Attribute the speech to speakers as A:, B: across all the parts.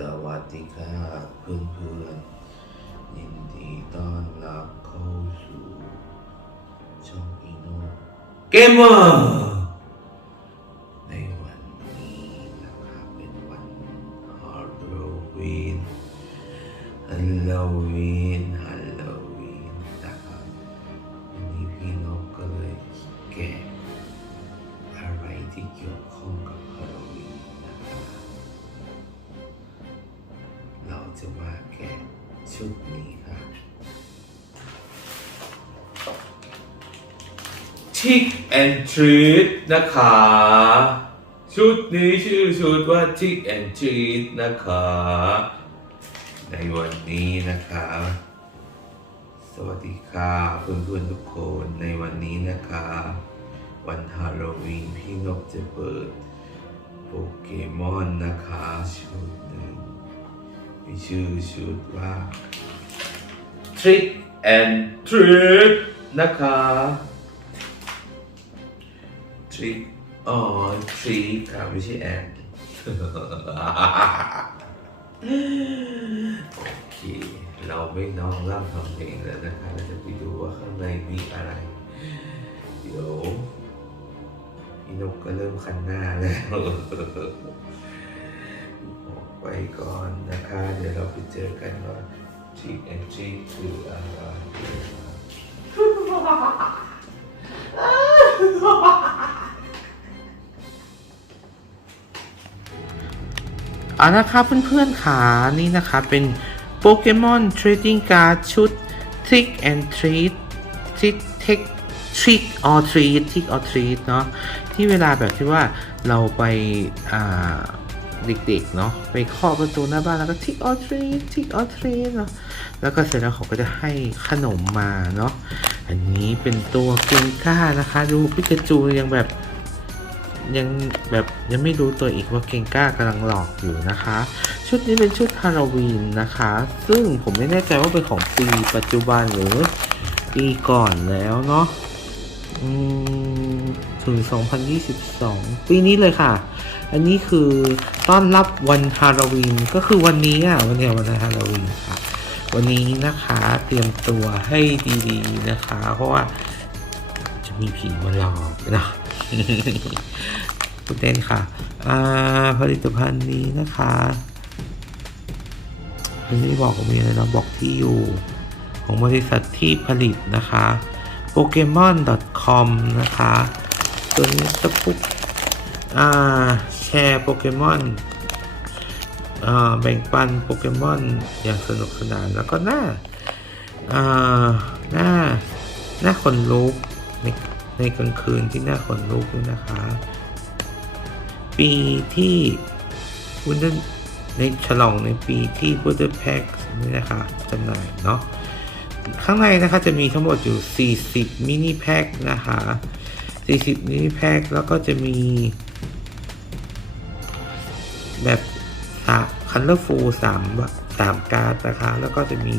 A: สวัสดีค่ะเพื่อนเพื่อนยินดีต้อนรับเข้าสู่ช่องอีโนเกมเมอร์ and Treat นะคะ ชุดนี้ชื่อชุดว่า Trick and Treat นะคะ ในวันนี้นะคะ สวัสดีค่ะเพื่อนๆทุกคนในวันนี้นะคะ วันฮาโลวีนพี่นกจะเปิดโปเกมอนนะคะ ชุดหนึ่งมีชื่อชุดว่า Trick and Treat นะคะ Trick อ๋อ Trick ค่ะไม่ใช่ and โอเค เราไม่น้องร่ำทำเพลงแล้วนะคะ เราจะไปดูว่าข้างในมีอะไร เดี๋ยวพี่นกก็เริ่มคันหน้าแล้วออกไปก่อนนะคะ เดี๋ยวเราไปเจอกันว่า Trick and Treat คืออะไรนะครั
B: เอานะคะเพื่อนๆขานี่นะคะเป็นโปเกมอน Trading Card ชุด Trick and Treat Trick Trick Trick or Treat Trick or Treat เนาะที่เวลาแบบที่ว่าเราไปอ่าเด็กๆเนาะไปเคาะประตูหน้าบ้านแล้วก็ Trick or Treat Trick or Treat เนาะแล้วก็เสร็จแล้วเขาก็จะให้ขนมมาเนาะอันนี้เป็นตัวเกงก้านะคะ ดูพิกาจูยังแบบ ยังแบบยังไม่รู้ตัวอีกว่าเกงก้ากำลังหลอกอยู่นะคะ ชุดนี้เป็นชุดฮาโลวีนนะคะ ซึ่งผมไม่แน่ใจว่าเป็นของปีปัจจุบันหรือปีก่อนแล้วเนาะถึง 2022 ปีนี้เลยค่ะ อันนี้คือต้อนรับวันฮาโลวีนก็คือวันนี้อะวันนี้วันฮาโลวีนค่ะ วันนี้นะคะเตรียมตัวให้ดีๆนะคะ เพราะว่าจะมีผีมาหลอกนะ พูดเล่นค่ะ อ่า ผลิตภัณฑ์นี้นะคะมันไม่ได้บอกว่ามีอะไรนะบอกที่อยู่ ของบริษัทที่ผลิตนะคะ pokemon.com นะคะ ตัวนี้ตะปุกอ่า แชร์โปเกมอนอ่าแบ่งปันโปเกมอนอย่างสนุกสนานแล้วก็หน้าอ่าหน้าหน้าขนลุก ในกลางคืนที่น้าขนลุกด้วยนะคะ ปีที่วุนเดนในฉลองในปีที่ w o o d e r p a c k นี่นะคะจำหน่ายเนาะข้างในนะคะจะมีทั้งหมดอยู่ 40 มินิแพ็คนะคะ 40 มินิแพ็คแล้วก็จะมี แบบคันเลอร์ฟูสามสามการ์ดนะคะ แล้วก็จะมี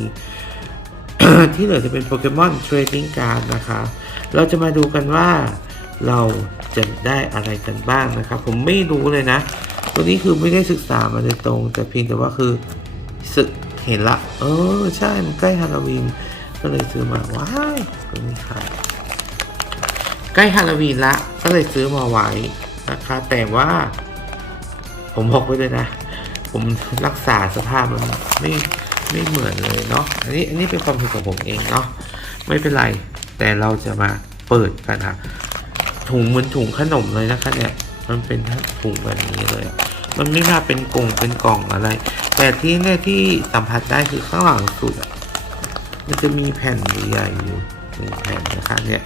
B: ที่เหลือจะเป็นโปเกมอนเทรดดิ้งการ์ดนะคะ เราจะมาดูกันว่าเราจะได้อะไรกันบ้างนะครับ ผมไม่รู้เลยนะ ตัวนี้คือไม่ได้ศึกษามาโดยตรง แต่เพียงแต่ว่าคือศึกเห็นละ เออใช่มันใกล้ฮาโลวีนก็เลยซื้อมาว้ายตัวนี้ค่ะใกล้ฮาโลวีนละ ก็เลยซื้อมาไว้นะคะแต่ว่า ผมบอกไว้เลยนะ ผมรักษาสภาพมันไม่ไม่เหมือนเลยเนาะอันนี้อันนี้เป็นความผิดของผมเองเนาะไม่เป็นไร แต่เราจะมาเปิดกันค่ะถุงเหมือนถุงขนมเลยนะคะเนี่ยมันเป็นถุงแบบนี้เลย มันไม่น่าเป็นกล่องเป็นกล่องอะไร แต่ที่เนี่ยที่สัมผัสได้คือข้างหลังสุดอะมันจะมีแผ่นใหญ่อยู่หนึ่งแผ่นนะคะเนี่ย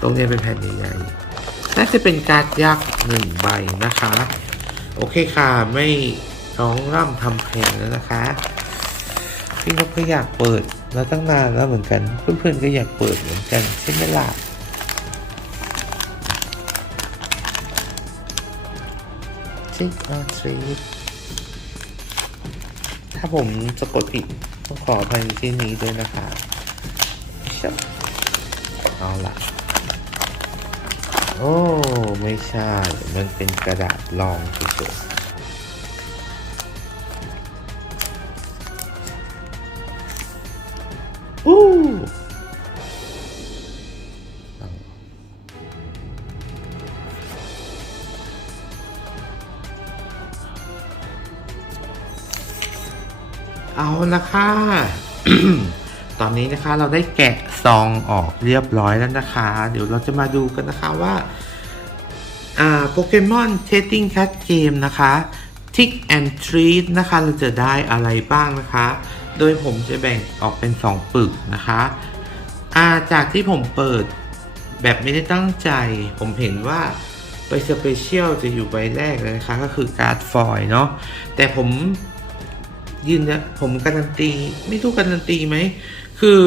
B: ตรงเนี้ยเป็นแผ่นใหญ่ๆน่าจะเป็นการ์ดยักษ์หนึ่งใบนะคะ โอเคค่ะไม่ร้องร่ำทำเพลงแล้วนะคะ พี่นกก็อยากเปิด มาตั้งนานแล้วเหมือนกัน เพื่อนๆก็อยากเปิดเหมือนกันใช่ไหมล่ะ Trick or treat ถ้าผมสะกดผิดต้องขออภัยในที่นี้ด้วยนะคะชบเอาล่ะ โอ้ ไม่ใช่ มันเป็นกระดาษรองเฉย อู้เอาละค่ะ ตอนนี้นะคะเราได้แกะซองออกเรียบร้อยแล้วนะคะ เดี๋ยวเราจะมาดูกันนะคะว่าอ่าโปเกมอนเท t ติ้งแค t เกมนะคะ Tick and Treat นะคะ เราจะได้อะไรบ้างนะคะ โดยผมจะแบ่งออกเป็น 2 ปึกนะคะอาจากที่ผมเปิดแบบไม่ได้ตั้งใจ ผมเห็นว่าไปสเปเชียลจะอยู่ใบแรกเลยนะคะ ก็คือการ์ดฟอยเนาะแต่ผมยืนยันผมการันตี ไม่รู้การันตีไหม คือ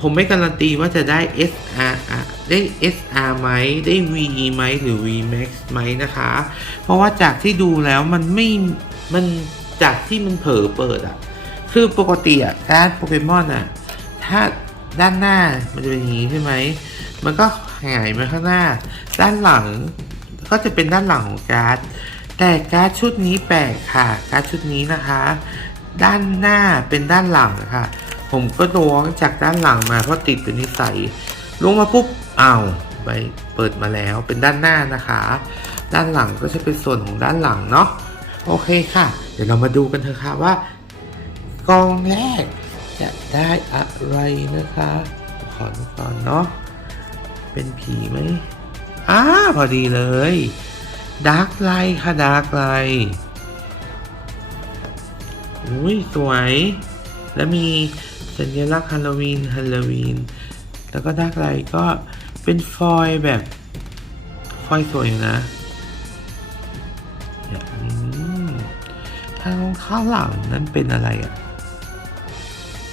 B: ผมไม่การันตีว่าจะได้ SR ได้ SR ไหมได้ V ไหมหรือ V Max ไหมนะคะ เพราะว่าจากที่ดูแล้วมันไม่ มันจากที่มันเผลอเปิดอะ คือปกติอะการ์ดโปเกมอนอะถ้าด้านหน้ามันจะเป็นอย่างนี้ใช่ไหม มันก็หายมาข้างหน้า ด้านหลังก็จะเป็นด้านหลังของการ์ด แต่การ์ดชุดนี้แปลกค่ะ การ์ดชุดนี้นะคะ ด้านหน้าเป็นด้านหลังค่ะ ผมก็ล้วงจากด้านหลังมาเพราะติดเป็นนิสัยล้วงมาปุ๊บอ้าวใบเปิดมาแล้วเป็นด้านหน้านะคะ ด้านหลังก็จะเป็นส่วนของด้านหลังเนาะ โอเคค่ะ เดี๋ยวเรามาดูกันเถอะค่ะว่า กองแรก จะได้อะไรนะคะ ขอดูก่อนเนาะ เป็นผีไหมอ้าพอดีเลยดาร์กไลค่ะดาร์กไลอุ้ยสวย แล้วมีสัญลักษณ์ฮาโลวีนฮาโลวีน แล้วก็ดาร์กไลก็เป็นฟอยแบบฟอยสวยอยู่นะเนี่ยทางข้างหลังนั้นเป็นอะไรอะ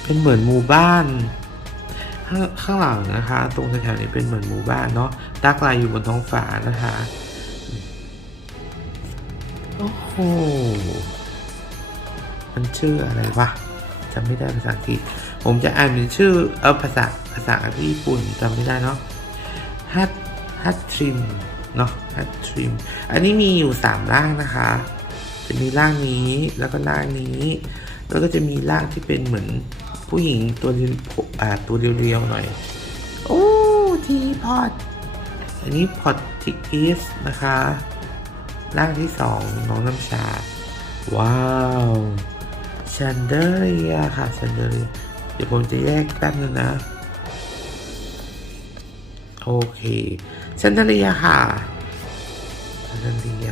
B: เป็นเหมือนหมู่บ้านข้างข้างหลังนะคะ ตรงแถวๆนี้เป็นเหมือนหมู่บ้านเนาะดาร์กไลอยู่บนท้องฟ้านะคะโอ้โหมันชื่ออะไรวะจำไม่ได้ภาษาอังกฤษผมจะอ่านเป็นชื่อเออภาษาภาษาญี่ปุ่นจำไม่ได้เนาะฮัตฮัตทริมเนาะฮัตทริมอันนี้มีอยู่สามร่างนะคะจะมีร่างนี้แล้วก็ร่างนี้ แล้วก็จะมีร่างที่เป็นเหมือน ผู้หญิงตัวเรียวอ่าตัวเรียวๆหน่อย โอ้ ทีพอตอันนี้พอตทิกิสนะคะ ร่างที่สองน้องน้ำชา ว้าวชันเดอรียค่ะชันเดอรียเดี๋ยวผมจะแยกแป๊บนึงนะ โอเคชันเดอรียค่ะชันเดอรีย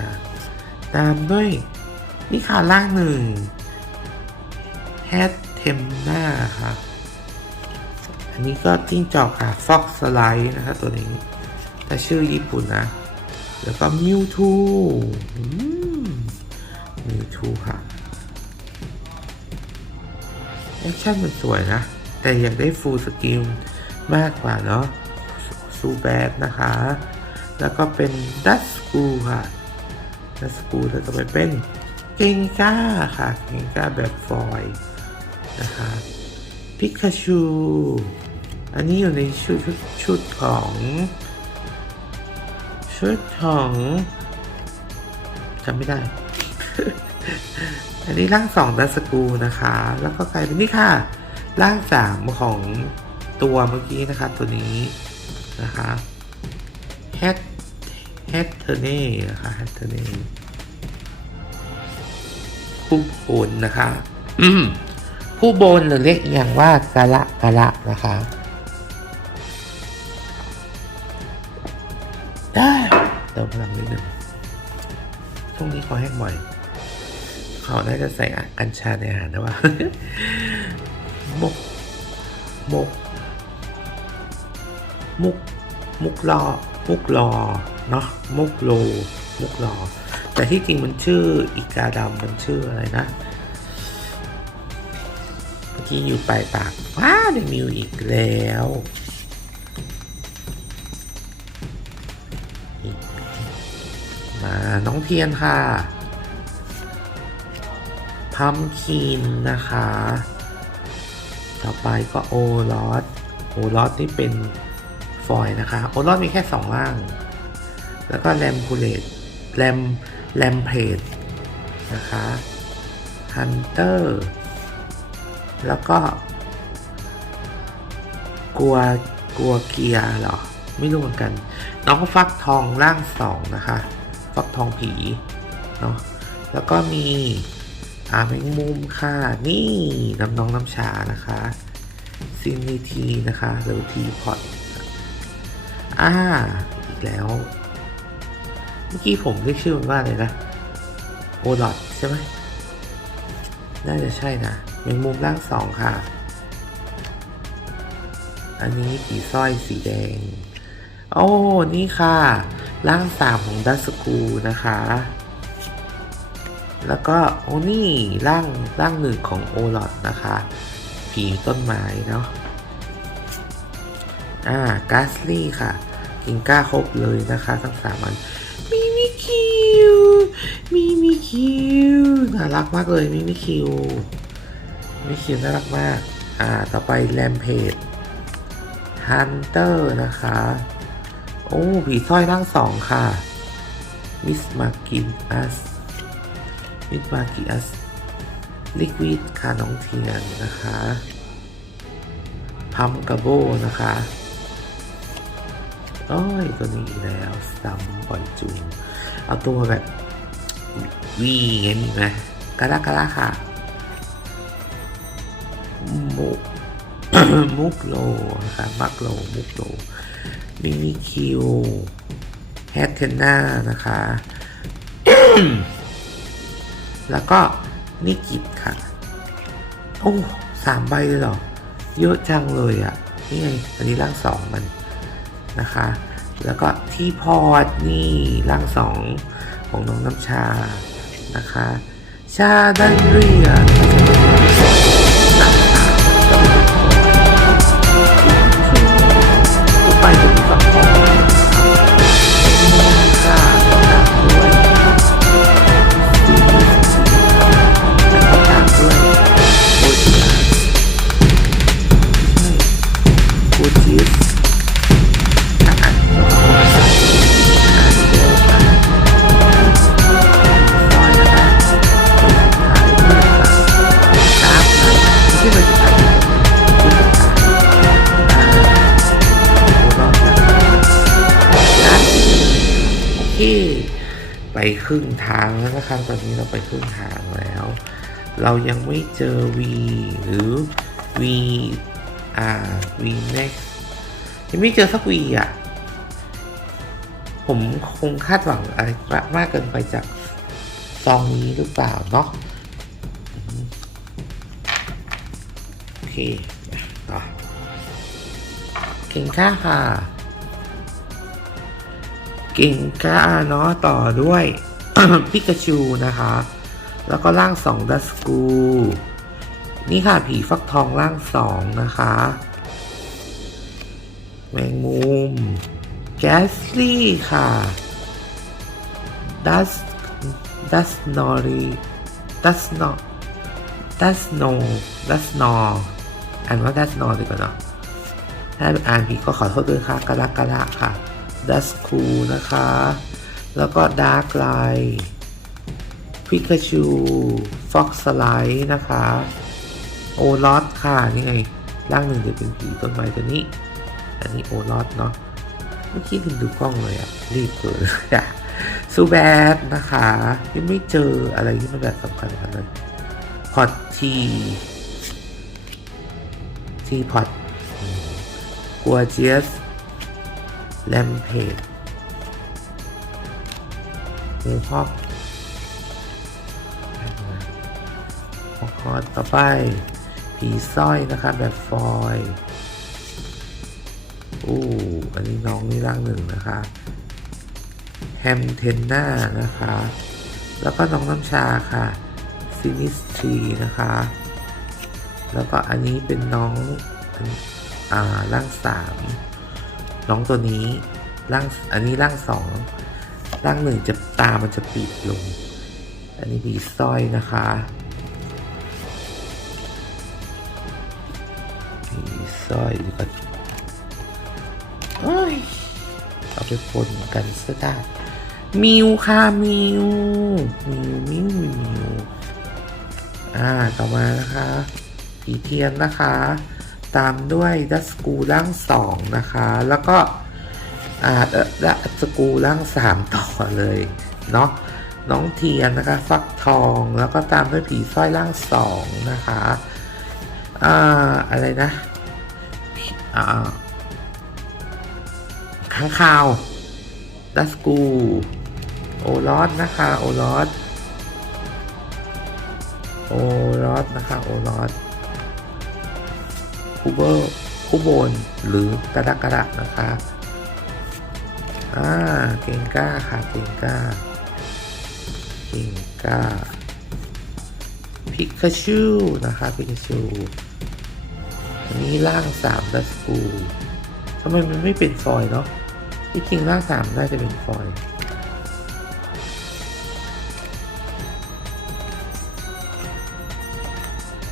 B: ตามด้วยนี่ค่ะร่างหนึ่งแฮต เทมหน้าค่ะอันนี้ก็จิ้งจอกค่ะฟ็อกสไลด์นะคะตัวนี้แต่ชื่อญี่ปุ่นนะ แล้วก็มิวทูมิวทูค่ะแอคชั่นมันสวยนะ แต่อยากได้ฟูลสกิลมากกว่าเนาะซูแบดนะคะ แล้วก็เป็นดัตสกูค่ะดัตสกูแล้วก็ไปเป็นเกงก้าค่ะ เกงก้าแบบฟอยล์ นะคะพิกาชูอันนี้อยู่ในชุดชุดชุดของ ชุดของจำไม่ได้ อันนี้ร่างสองดัสกูนะคะ แล้วก็กลายเป็นนี่ค่ะ ร่างสามของตัวเมื่อกี้นะคะ ตัวนี้นะคะแฮตแฮตเทเน่นะคะแฮตเทเน่ผู้บนนะคะ อืม ผู้บนหรือเรียกอย่างว่ากะละกะละนะคะได้เติมพลังนิดหนึ่งช่วงนี้ขาแห้งบ่อยเขาน่าจะใส่กัญชาในอาหารนะว่ามุกมุกมุกมุกรอมุกรอเนาะมุกโลมุกรอแต่ที่จริงมันชื่ออีกาดำมันชื่ออะไรนะ เมื่อยู่ปลายปากว้าได้มิวอีกแล้ว มาน้องเทียนค่ะพัมคินนะคะ ต่อไปก็โอรสโอรสนี่เป็นฟอยนะคะ โอรสมีแค่สองล่าง แล้วก็แรมพูเลตแรมแรมเพจนะคะฮันเตอร์ แล้วก็ กลัวกลัวเกียร์เหรอ ไม่รู้เหมือนกัน น้องฟักทองร่างสองนะคะ ฟักทองผีเนาะแล้วก็มีอาแมงมุมค่ะ นี่น้ำน้องน้ำชานะคะซินิทีนะคะหรือทีพอตอ่าอีกแล้ว เมื่อกี้ผมเรียกชื่อมันว่าอะไรนะโอดอทใช่ไหมน่าจะใช่นะ แมงมุมร่างสองค่ะ อันนี้ผีสร้อยสีแดง โอ้ นี่ค่ะ ร่างสามของดัสกูนะคะ แล้วก็โอ้นี่ร่างร่างหนึ่งของโอลอดนะคะ ผีต้นไม้เนาะ อ่ากาสลี่ค่ะ กินก้าครบเลยนะคะทั้งสามอันมีมิคิวมีมิคิวน่ารักมากเลยมีมิคิว มิคิวน่ารักมาก อ่า ต่อไปแรมเพจฮันเตอร์นะคะ โอ้ ผีสร้อยร่างสองค่ะ มิสมากินอัส มิสมากิอัส ลิควิดค่ะน้องเทียนนะคะ พัมกาโบนะคะโอ้ยตัวนี้อีกแล้วซัมบ่อยจูงเอาตัวแบบวีไงมีไหมกระละกระละค่ะ มุกมุกโลนะคะมักโลมุกโลมิมิคิวแฮทเทนนานะคะ แล้วก็นิกิตค่ะ โอ้สามใบเลยเหรอ เยอะจังเลยอะ่ะ นี่ไง อันนี้ร่างสองมันนะคะ แล้วก็ที่พอร์ตนี่ร่างสองของน้องน้ำชานะคะ ชาดันเรียางแล้นตอนนี้เราไปครึ่งทางแล้ว เรายังไม่เจอ V หรือ V R V next ยังไม่เจอสัก V อะ ผมคงคาดหวังอะไรมากเกินไปจากซองนี้หรือเปล่าเนาะอืมโอเคต่อเก่งค่าค่ะ เก่งกล้าเนาะต่อด้วย พิกาชูนะคะ แล้วก็ร่างสองดัสกูนี่ค่ะผีฟักทองร่างสองนะคะ แมงมุม แกสลี่ค่ะ ดัส ดัสนอรีดัสนอดัสโนดัสนออ่านว่าดัสนอดีกว่าเนาะถ้าอ่านผิดก็ขอโทษด้วยค่ะกะละกะละค่ะ ดัสคูนะคะ แล้วก็ดาร์กไลท์พิกาชูฟ็อกสไลท์นะคะ โอลอตค่ะนี่ไง ร่างหนึ่งจะเป็นผีต้นไม้ตัวนี้ อันนี้โอลอตเนาะเมื่อกี้ลืมดูกล้องเลยอะรีบเกินเลยอะซูแบดนะคะ ยังไม่เจออะไรที่มันแบบสำคัญกันเลยพอตทีทีพอตกัวเจียสแลมเพจ หมูฮอกฮอกฮอตต่อไป ผีสร้อยนะคะแบบฟอยอู้อันนี้น้องนี่ร่างหนึ่งนะคะแฮมเทนนานะคะ แล้วก็น้องน้ำชาค่ะซินิสทีนะคะ แล้วก็อันนี้เป็นน้องอ่าร่างสามน้องตัวนี้ร่างอันนี้ร่างสอง ร่างหนึ่งจะตามันจะปิดลง อันนี้ผีสร้อยนะคะผีสร้อยดีกว่าเอ้ยเอาไปปนกันซะได้มิวค่ะมิวมิวมิวมิวอ่าต่อมานะคะผีเทียนนะคะ ตามด้วยดัสกูร่างสองนะคะ แล้วก็ อ่าดัสกูร่างสามต่อเลยเนาะน้องเทียนนะคะฟักทองแล้วก็ตามด้วยผีสร้อยร่างสองนะคะอ่าอะไรนะอ่าข้างคาวดัสกูโอรอสนะคะโอรอสโอรอสนะคะโอรสคูเบอร์คูโบนหรือกระดักกระดะนะคะ อ่าเก่งก้าค่ะเก่งก้าเก่งก้าพิกาชูนะคะพิกาชูอันนี้ร่างสามดัสกูทำไมมันไม่เป็นฟอยล์เนาะที่จริงร่างสามน่าจะเป็นฟอยล์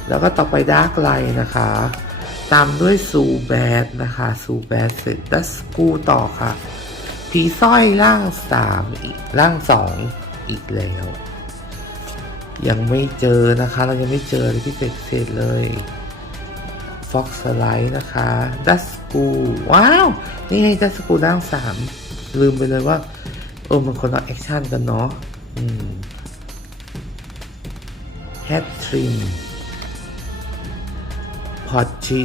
B: แล้วก็ต่อไปดาร์กไลน์นะคะ ตามด้วยซูแบดนะคะซูแบดเสร็จดัสกูต่อค่ะ ผีสร้อยร่างสามอีกร่างสองอีกแล้ว ยังไม่เจอนะคะ เรายังไม่เจอเลยที่เศษเศษเลยฟ็อกสไลด์นะคะดัสกูว้าว นี่ไงดัสกูร่างสามลืมไปเลยว่าเออมันคนละแอคชั่นกันเนาะแฮตทริมพอจี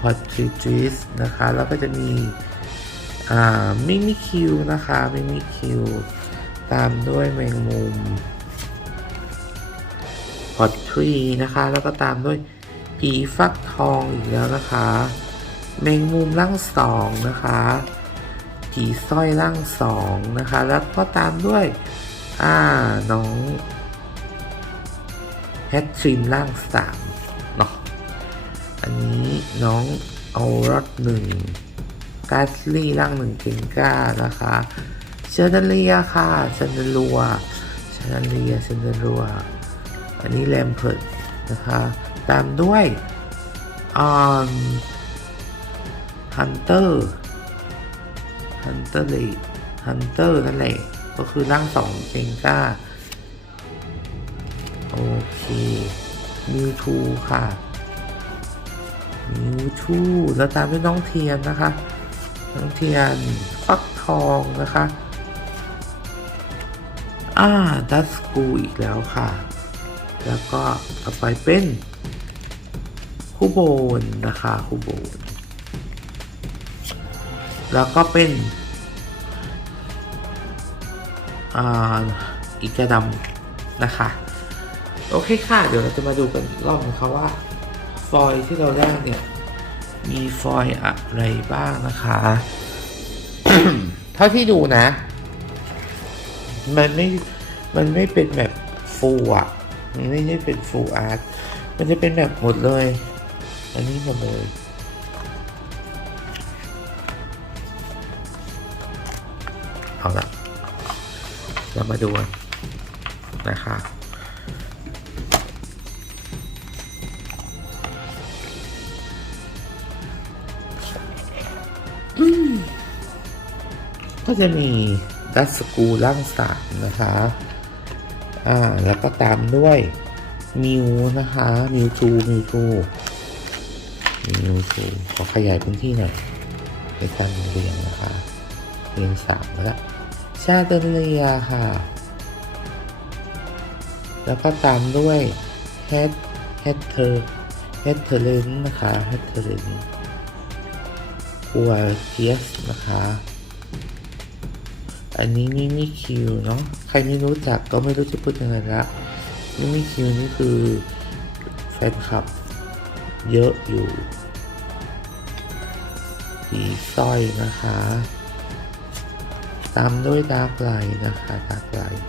B: พอจีจิสนะคะ แล้วก็จะมี มิมิคิวนะคะมิมิคิวตามด้วยแมงมุมพอทรีนะคะ แล้วก็ตามด้วยผีฟักทองอีกแล้วนะคะ แมงมุมร่างสองนะคะผีสร้อยร่างสองนะคะ แล้วก็ตามด้วยอ่าน้องแฮตทริมร่างสามเนาะอันนี้น้องเอารถหนึ่ง กาสลี่ร่างหนึ่งเกงก้านะคะเชนเดเลียค่ะเชนเดลัวเชนเดเลียเชนเดลัวอันนี้แลมเพิร์ดนะคะตามด้วยอ่าฮันเตอร์ฮันเตอร์เลยฮันเตอร์นั่นแหละก็คือร่างสองเกงก้าโอเคมิวทูค่ะมิวทูแล้วตามด้วยน้องเทียนนะคะ น้องเทียนฟักทองนะคะอ่าดัสกูอีกแล้วค่ะ แล้วก็ต่อไปเป็นคูโบนนะคะคูโบนแล้วก็เป็นอ่าอีกระดำนะคะ โอเคค่ะ เดี๋ยวเราจะมาดูกันรอบนะคะว่า ฟอยที่เราได้เนี่ย มีฟอยอะไรบ้างนะคะ เท่าที่ดูนะ มันไม่ มันไม่เป็นแบบฟูอะ มันไม่ได้เป็นฟูอาร์ต มันจะเป็นแบบหมดเลย อันนี้หมดเลยเอาละเรามาดูนนะคะ ก็จะมีดัสกูร่างสามนะคะ อ่า แล้วก็ตามด้วยมิวนะคะมิวทูมิวทูมิวทูขอขยายพื้นที่หน่อยในการเรียงนะคะเรียงสามแล้วชาเดเลียค่ะ แล้วก็ตามด้วยเฮดเฮดเธอเฮดเทเลนนะคะเฮดเทเลนกัวเทียสนะคะ อันนี้มิมิคิวเนาะใครไม่รู้จักก็ไม่รู้จะพูดยังไงละมิมิคิวนี่คือแฟนคลับ เยอะอยู่ผีสร้อยนะคะ ตามด้วยดาร์กไลน์นะคะดาร์กไลน์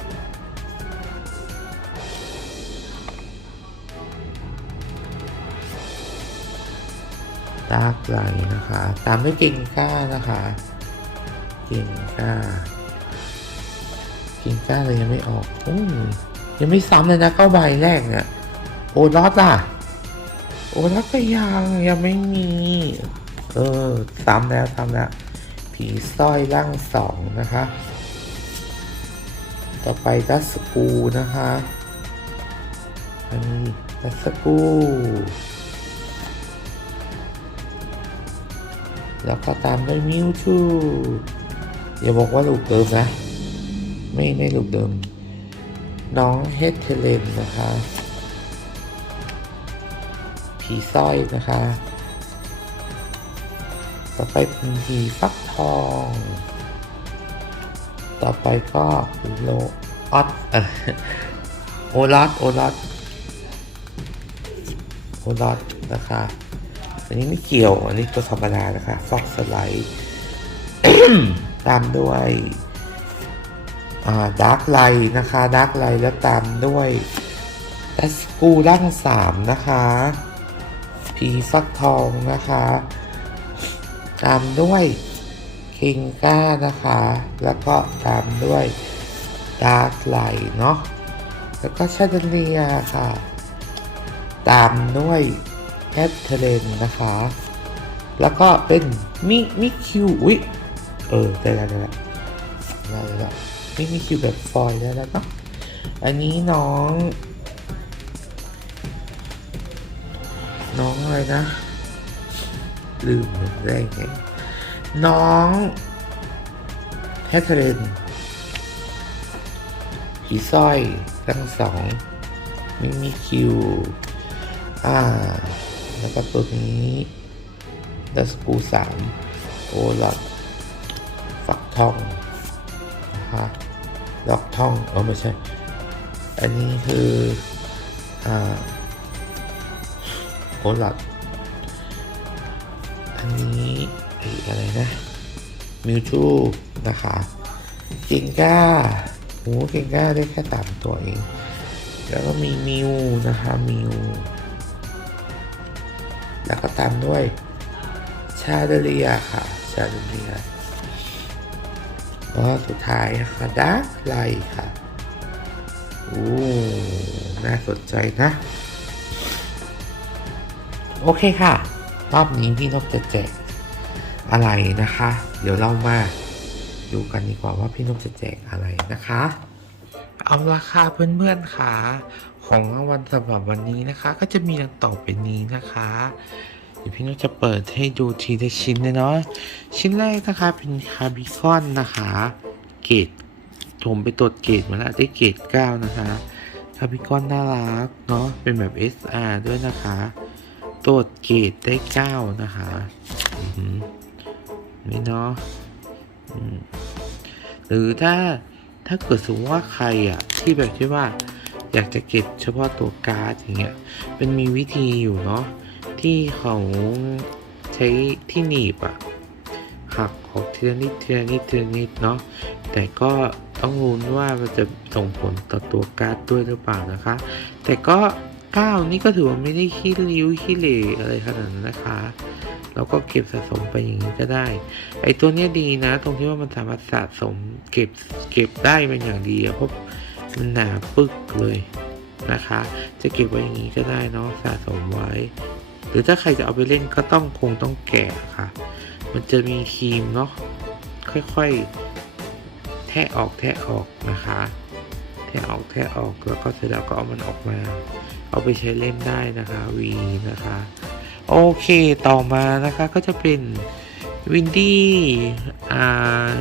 B: ดาร์กไลน์นะคะ ตามด้วยเก่งก้านะคะ เก่งก้า ก่งกล้าเลยยังไม่ออกอยังไม่ซ้ำเลยนะเก้าใบแรกเนี่ยโอ้รอดล่ะ โอ้รอดก็ยังยังไม่มี เออซ้ำแล้วซ้ำแล้ว ผีสร้อยร่างสองนะคะ ต่อไปดัสกูนะคะอันนี้ดัสกูแล้วก็ตามด้วยมิวชูอย่าบอกว่าลูกเดิมนะ ไม่ไม่ลูกเดิม น้องเฮดเทเลนนะคะ ผีสร้อยนะคะ ต่อไปเป็นผีฟักทอง ต่อไปก็โลออสโอลอสโอลอสโอลอสนะคะอันนี้ไม่เกี่ยว อันนี้ตัวธรรมดานะคะฟอกสไลด์ ตามด้วย ดาร์กไลนะคะดาร์กไลแล้วตามด้วยแอสกูร่างสามนะคะผีฟักทองนะคะ ตามด้วยคิงก้านะคะ แล้วก็ตามด้วยดาร์กไลเนาะแล้วก็ชาเดเนียค่ะ ตามด้วยแอปเทเลนนะคะ แล้วก็เป็นมิมิคิวอุ้ยเออได้แล้วได้แล้วได้แล้ว มิมิคิวแบบฟอยล์ได้แล้วเนาะอันนี้น้อง น้องอะไรนะ ลืมได้ไงน้องแฮทเทอรนผีสร้อยทั้งสองมิมิคิว อ่า แล้วก็ตัวนี้ดัสกูสามโอลัดฟักทอง นะคะดอกทองเออไม่ใช่ อันนี้คืออ่าโอลัดอันนี้อะไรนะมิวชูนะคะเก่งก้าโหเก่งก้าได้แค่สามตัวเอง แล้วก็มีมิวนะคะมิวแล้วก็ตามด้วยชาเดเลียค่ะ ชาเดเลีย ก็สุดท้ายนะคะดาร์กไลค่ะโอ้น่าสนใจนะ โอเคค่ะ รอบนี้พี่นกจะแจกอะไรนะคะ เดี๋ยวเรามาดูกันดีกว่าว่าพี่นกจะแจกอะไรนะคะ เอาราคาเพื่อนๆค่ะ ของรางวัลสำหรับวันนี้นะคะ ก็จะมีดังต่อไปนี้นะคะ ดี๋ยวพี่นกจะเปิดให้ดูทีละชิ้นเลยเนาะชิ้นแรกนะคะเป็นคาร์บิคอนนะคะ เกรดผมไปตรวจเกรดมาแล้วได้เกรด9นะคะคาร์บิคอนน่ารักเนาะเป็นแบบ SR ด้วยนะคะตรวจเกรดได้9นะคะนี่เนาะหรือถ้าถ้าเกิดสมมติว่าใครอะที่แบบที่ว่าอยากจะเก็บเฉพาะตัวการ์ดอย่างเงี้ยเป็นมีวิธีอยู่เนาะ ที่เขาใช้ที่หนีบอะหักออกทีละนิดทีละนิดทีละนิดเนาะแต่ก็ต้องรู้นว่ามันจะส่งผลต่อตัวการ์ดด้วยหรือเปล่านะคะ แต่ก็ก้าวนี่ก็ถือว่าไม่ได้ขี้ริ้วขี้เหร่อะไรขนาดนั้นนะคะเราก็เก็บสะสมไปอย่างนี้ก็ได้ ไอตัวเนี้ยดีนะ ตรงที่ว่ามันสามารถสะสมเก็บเก็บได้เป็นอย่างดีอะเพราะมันหนาปึกเลยนะคะ จะเก็บไว้อย่างนี้ก็ได้เนาะสะสมไว้ หรือถ้าใครจะเอาไปเล่นก็ต้องคงต้องแกะค่ะ มันจะมีครีมเนาะค่อยๆ แทะออกแทะออกนะคะ แทะออกแทะออกแล้วก็เสร็จแล้วก็เอามันออกมา เอาไปใช้เล่นได้นะคะวีนะคะโอเคต่อมานะคะก็จะเป็นวินดี้อ่า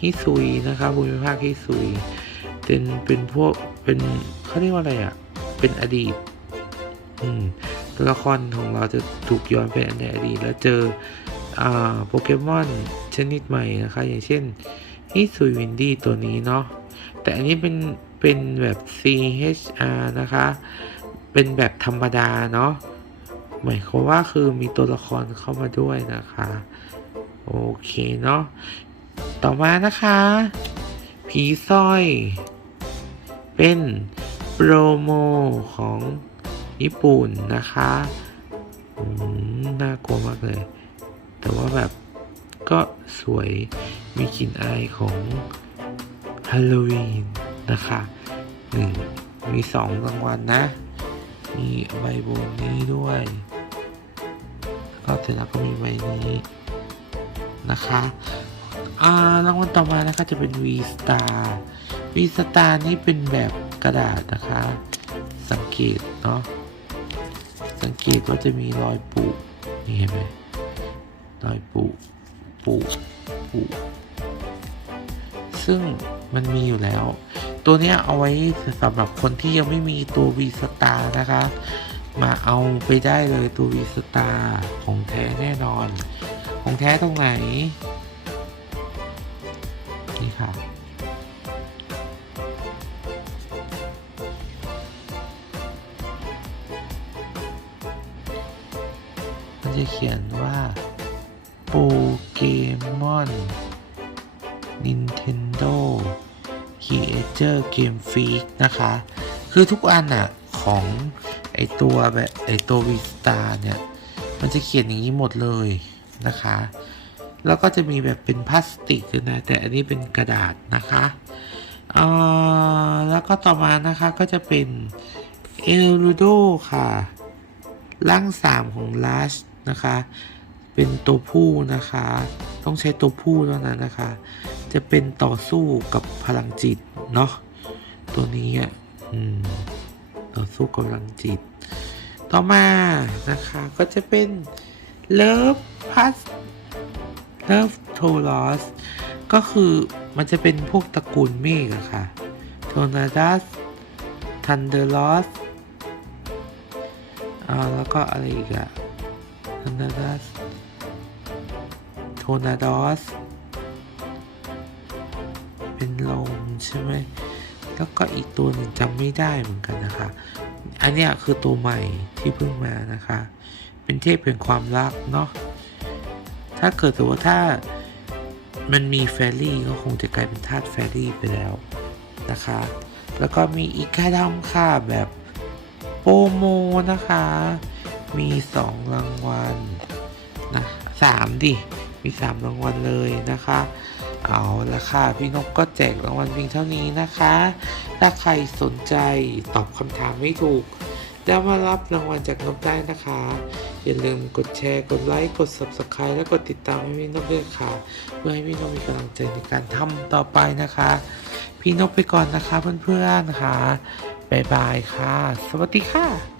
B: ฮิซุยนะคะภูมิภาคฮิซุยเป็นเป็นพวกเป็นเขาเรียกว่าอะไรอะ่ะเป็นอดีตอืม ตัวละครของเราจะถูกย้อนไปในอดีตแล้วเจออโปเกมอนชนิดใหม่นะคะ อย่างเช่นฮิซุวินดี้ตัวนี้เนาะแต่อันนี้เป็นเป็นแบบ CHR นะคะ เป็นแบบธรรมดาเนาะหมายความว่าคือมีตัวละครเข้ามาด้วยนะคะ โอเคเนาะต่อมานะคะ ผีสร้อย เป็นโปรโมของ ญี่ปุ่นนะคะน่ากลัวมากเลย แต่ว่าแบบก็สวยมีกลิ่นอายของฮาโลวีนนะคะนี่มีสองรางวัลนะ มีใบโบนี้ด้วย ก็เสร็จแล้วก็มีใบนี้นะคะอ่ารางวัลต่อมานะคะจะเป็น V Star V Star นี่เป็นแบบกระดาษนะคะ สังเกตเนาะ สังเกตว่าจะมีรอยปุนี่เห็นไหมรอยปุปู่ปู่ซึ่งมันมีอยู่แล้ว ตัวนี้เอาไว้สำหรับคนที่ยังไม่มีตัว V Star นะคะ มาเอาไปได้เลยตัว V Star ของแท้แน่นอน ของแท้ตรงไหน นี่ค่ะ จะเขียนว่าโปเกมอน Nintendo Creator Game Freak นะคะ คือทุกอันอะของไอตัวแบบไอตัว V Star เนี่ย มันจะเขียนอย่างนี้หมดเลยนะคะ แล้วก็จะมีแบบเป็นพลาสติกด้วยนะ แต่อันนี้เป็นกระดาษนะคะเอ่อแล้วก็ต่อมานะคะก็จะเป็นเอล u โดค่ะ ร่างสามของลัช นะคะ เป็นตัวผู้นะคะ ต้องใช้ตัวผู้เท่านั้นนะคะ จะเป็นต่อสู้กับพลังจิตเนาะตัวนี้อะต่อสู้กับพลังจิต ต่อมานะคะก็จะเป็นเลิฟพัสเลิฟโทลอสก็คือมันจะเป็นพวกตระกูลเมฆอะค่ะโทนาดัสทันเดอร์ลอสอ่าแล้วก็อะไรอีกอะ ทันเดอร์ลอสโทนาดอส เป็นลมใช่ไหม แล้วก็อีกตัวหนึ่งจำไม่ได้เหมือนกันนะคะ อันนี้คือตัวใหม่ที่เพิ่งมานะคะ เป็นเทพเป็นความรักเนาะ ถ้าเกิดสมมติว่าถ้ามันมีแฟรี่ก็คงจะกลายเป็นธาตุแฟรี่ไปแล้วนะคะ แล้วก็มีอีกาดำค่ะแบบโปโมนะคะ มีสองรางวัลนะสามดิมีสามรางวัลเลยนะคะ เอาละค่ะ พี่นกก็แจกรางวัลเพียงเท่านี้นะคะ ถ้าใครสนใจตอบคำถามไม่ถูกแล้วมารับรางวัลจากนกได้นะคะ อย่าลืมกดแชร์กดไลค์กด Subscribe และกดติดตามให้พี่นกด้วยค่ะ เพื่อให้พี่นกมีกำลังใจในการทำต่อไปนะคะ พี่นกไปก่อนนะคะเพื่อนๆนะคะบ๊ายบายค่ะ สวัสดีค่ะ